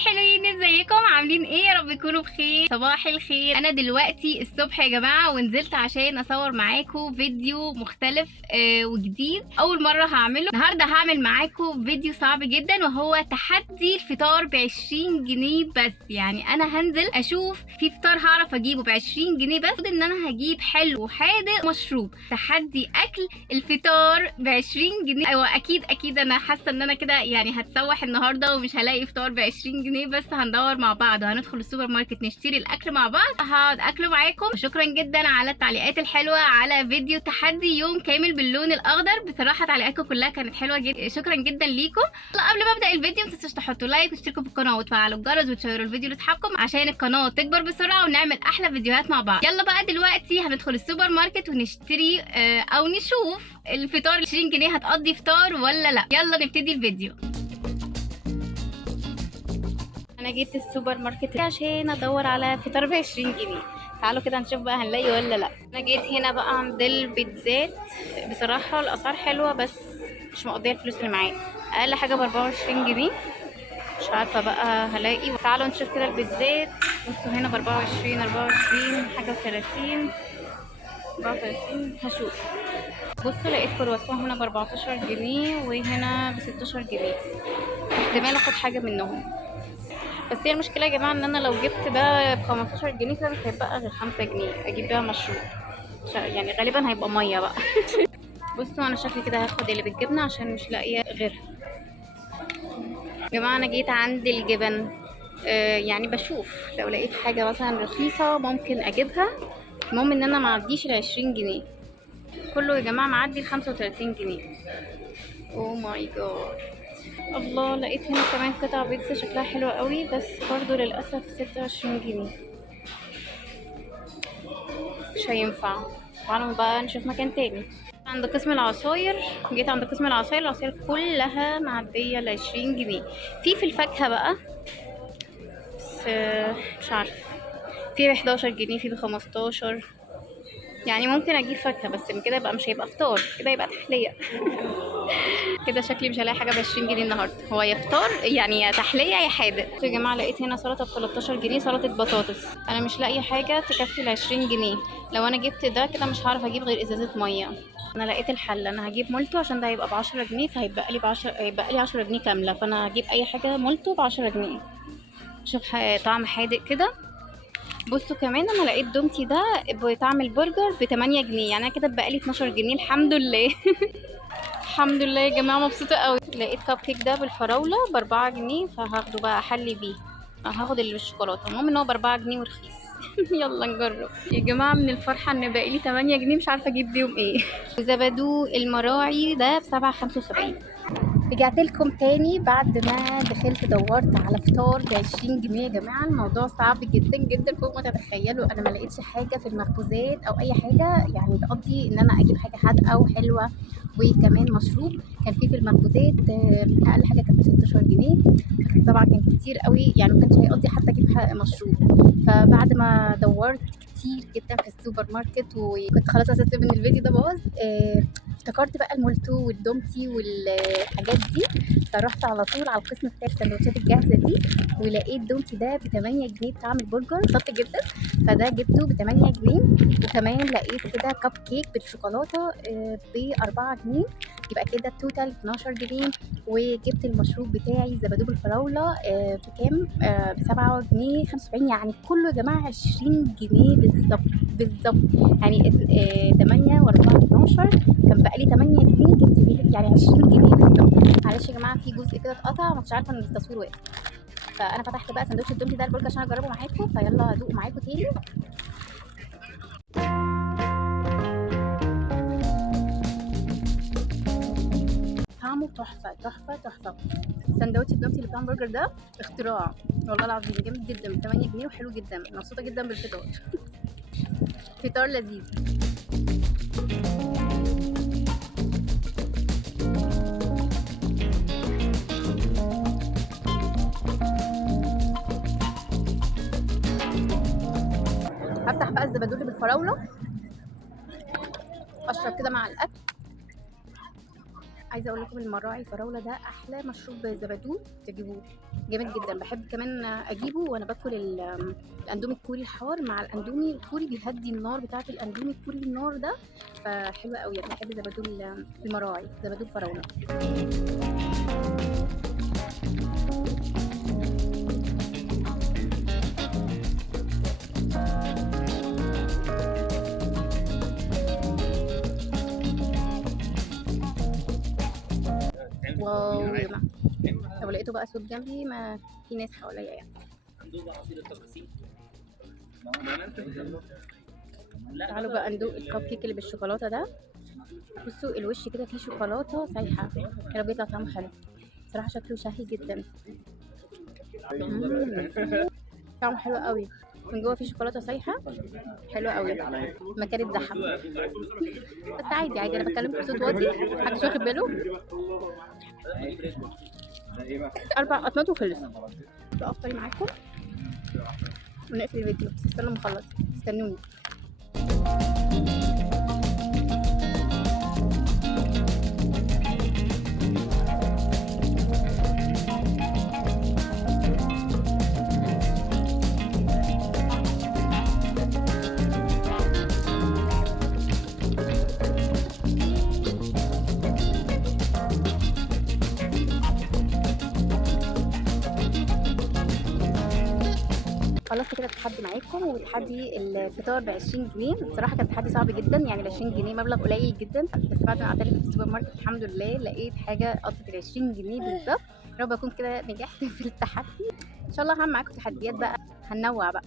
الحلوين، ازيكم عاملين ايه؟ يا رب تكونوا بخير. صباح الخير. انا دلوقتي الصبح يا جماعه ونزلت عشان اصور معاكم فيديو مختلف وجديد، اول مره هعمله. النهارده هعمل معاكم فيديو صعب جدا، وهو تحدي الفطار ب20 جنيه بس. يعني انا هنزل اشوف في فطار هعرف اجيبه ب20 جنيه بس، ان انا هجيب حلو وحادق ومشروب. تحدي اكل الفطار ب20 جنيه. ايوه اكيد انا حاسه ان انا كده يعني هتسوح النهارده ومش هلاقي فطار ب20 جنيه بس. هندور مع بعض وهندخل السوبر ماركت نشتري الاكل مع بعض. هقعد اكله معاكم. شكرا جدا على التعليقات الحلوه على فيديو تحدي يوم كامل باللون الاخضر. بصراحه تعليقاتكم كلها كانت حلوه جدا، شكرا جدا ليكم. قبل ما ابدا الفيديو ما تنسوش تحطوا لايك وتشتركوا في القناه وتفعلوا الجرس وتشيروا الفيديو لاصحابكم عشان القناه تكبر بسرعه ونعمل احلى فيديوهات مع بعض. يلا بقى دلوقتي هندخل السوبر ماركت ونشتري او نشوف الفطار 20 جنيه هتقضي فطار ولا لا. يلا نبتدي الفيديو. انا جيت السوبر ماركت عشان ادور على فطار ب20 جنيه. تعالوا كده نشوف بقى هنلاقي ولا لا. انا جيت هنا بقى عند البيتزات. بصراحه الاسعار حلوه بس مش مقضيه الفلوس اللي معايا. اقل حاجه ب24 جنيه. مش عارفه بقى هلاقي. تعالوا نشوف كده البيتزات. بصوا هنا ب24 حاجه و30 34 هشوف. بصوا لقيت كرواسون هنا ب14 جنيه وهنا ب16 جنيه. احتمال اخد حاجه منهم. بس هي المشكله يا جماعه ان انا لو جبت ده ب15 جنيه كده مش هيبقى غير 5 جنيه اجيب بيها مشروب. يعني غالبا هيبقى ميه بقى. بصوا انا شكلي كده هاخد اللي بالجبنه عشان مش لاقيه غيرها. يا جماعه انا جيت عند الجبن. يعني بشوف لو لقيت حاجه مثلا رخيصه ممكن اجيبها. المهم ان انا ما اعديش ال20 جنيه. كله يا جماعه معدي ال35 جنيه. اوه ماي جاد. الله، لقيت هنا كمان قطع بيتزا شكلها حلو قوي بس برضو للاسف 26 جنيه. مش هينفع. تعالوا بقى نشوف مكان تاني. عند قسم العصاير. جيت عند قسم العصاير كلها معديه ال20 جنيه. في الفاكهه بقى بس مش عارفه. في ب11 جنيه، في ب15. يعني ممكن اجيب فاكهه بس من كده يبقى مش هيبقى فطار، كده يبقى تحليه. كده شكلي مش هلاقي حاجه ب20 جنيه النهارده. هو يا فطار يعني يا تحليه يا حادق. يا جماعه لقيت هنا سلطه ب13 جنيه، سلطه بطاطس. انا مش لاقيه حاجه تكفي ال20 جنيه. لو انا جبت ده كده مش هعرف اجيب غير ازازه ميه. انا لقيت الحل. انا هجيب مولتو عشان ده هيبقى ب10 جنيه، فهيبقى لي هيبقى لي 10 جنيه كامله. فانا هجيب اي حاجه مولتو ب10 جنيه. شوف طعم حادق كده. بصوا كمان انا لقيت دومتي ده بطعم البرجر ب8 جنيه. يعني انا كده بقالي 12 جنيه الحمد لله. الحمد لله يا جماعه مبسوطه قوي. لقيت كب كيك ده بالفراوله ب4 جنيه فهاخده بقى احلي بيه. هاخد اللي بالشوكولاته. المهم ان هو ب4 جنيه ورخيص. يلا نجرب يا جماعه. من الفرحه ان باقي لي 8 جنيه مش عارفه اجيب بيهم ايه. زبادو المراعي ده ب7.75. رجعت لكم تاني بعد ما دخلت دورت على فطار ب20 جنيه. يا جماعه الموضوع صعب جدا جدا فوق ما تتخيلوا. انا ما لقيتش حاجه في المخبوزات او اي حاجه يعني تقضي ان انا اجيب حاجه حادقه وحلوه وكمان مشروب. كان في المخبوزات اقل حاجه كانت ب16 جنيه. طبعا كان كتير قوي يعني ما كانش هيقضي حتى اجيب مشروب. فبعد ما دورت كتير جدا في السوبر ماركت وكنت خلاص اساسا ان الفيديو ده باظ. افتكرت بقى المولتو والدومتي والحاجات دي. فرحت على طول على القسم بتاع السندوتشات الجاهزه دي ولقيت دومتي ده ب8 جنيه بطعم البرجر. انبسطت جدا فده جبته ب8 جنيه. وكمان لقيت كده كب كيك بالشوكولاته ب4 جنيه. يبقى كده التوتال 12 جنيه. وجبت المشروب بتاعي زبادو بالفراوله بكام؟ ب7 جنيه 75. يعني كله يا جماعه 20 جنيه بالظبط. يعني 8 و4 12 كان بقى لي 8 جنيه جبت بيه يعني 20 جنيه بالظبط. معلش يا جماعه في جزء كده اتقطع ما كنتش عارفه ان التصوير واقف. فانا فتحت بقى سندوتش الدومتي ده البرجر عشان اجربه معاكم. فيلا ادوقه معاكم تاني. طعمه تحفه. سندوتش الدومتي اللي بتاع البرجر ده اختراع والله العظيم. جامد جدا ب8 جنيه وحلو جدا. مبسوطه جدا بالفطار. فطار لذيذ. هفتح بقى الزبادو اللي بالفراوله اشرب كده مع الاكل. عايزه اقول لكم المراعي الفراوله ده احلى مشروب زبادو تجيبوه، جامد جدا. بحب كمان اجيبه وانا باكل الاندومي الكوري الحار مع الاندومي الكوري، بيهدي النار بتاعه الاندومي الكوري النار ده، فحلوه قوي. انا بحب زبادو المراعي، زبادو الفراوله. واو يا جماعه، لو لقيته بقى صوت جنبي ما في ناس حواليا يعني. تعالوا بقى ندوق الكب كيك اللي بالشوكولاته ده. بصوا الوش كده فيه شوكولاته سايحه، كده بيطلع طعمه حلو صراحه، شكله شهي جدا. طعمه حلو قوي، من جوه فيه شوكولاته سايحه حلوه قوي. مكان اتزحم بس عادي عادي، انا بتكلم بصوت واطي محدش واخد باله. 4 قطمات وخلص. افطري معاكم ونقفل الفيديو، بس استنوا لما اخلص، استنوني. خلصت كده التحدي معاكم، وتحدي الفطار ب 20 جنيه. بصراحه كان تحدي صعب جدا، يعني ال 20 جنيه مبلغ قليل جدا، بس بعد ما قعدت في السوبر ماركت الحمد لله لقيت حاجه قضت ال 20 جنيه بالظبط. يا رب اكون كده نجحت في التحدي. ان شاء الله هعمل معاكم تحديات بقى، هننوع بقى.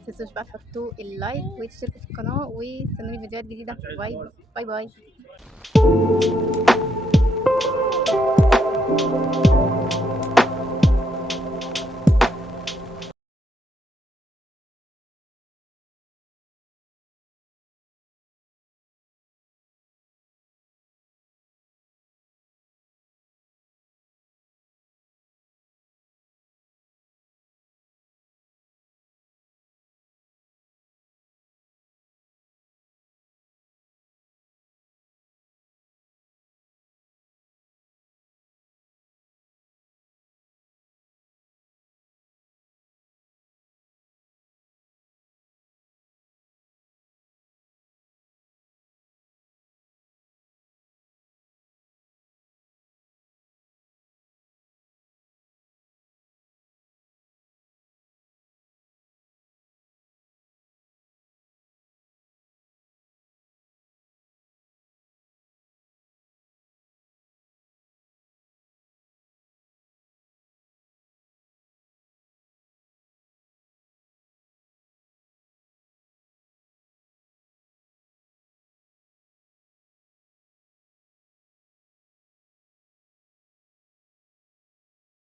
متنسوش بقى تحطوا اللايك وتشتركوا في القناه، واستنوني فيديوهات جديده. باي باي باي.